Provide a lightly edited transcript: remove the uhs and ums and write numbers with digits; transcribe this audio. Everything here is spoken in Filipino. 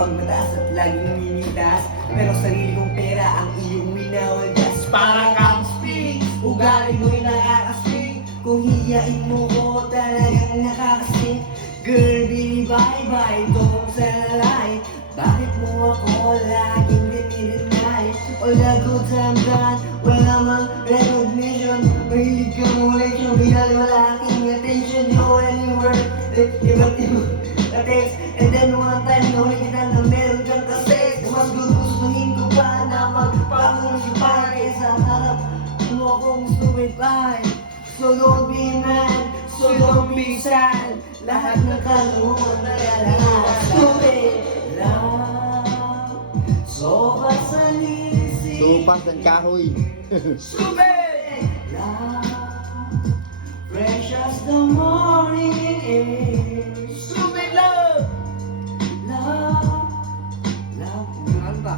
pag mataas at laging mimitas. Pero sarili kong pera ang iyong winawaldas. Para kang speak, ugali mo'y nakakasing. Kung hiyain mo ko talagang nakakasing. Girl, baby, bye-bye, tungkol sa lalay. Bakit mo ako laging dinideny? All the good times done, wala namang recognition. Mahilig ka mong leksyon, binali wala aking attention. You know anywhere, iba't iba na text. And then one time, nahuli kita na meron kang kaset. Mas gugustuhin ko pa na magpapangin si para kaysa harap mo akong stupid pie. So don't be mad, so don't be sad. Lahat ng kalungan na lahat stupid love. Sopas sa nisip, Sopas ng kahoy. stupid love. Fresh as the morning air. Stupid love. Love. Love. Ano ba?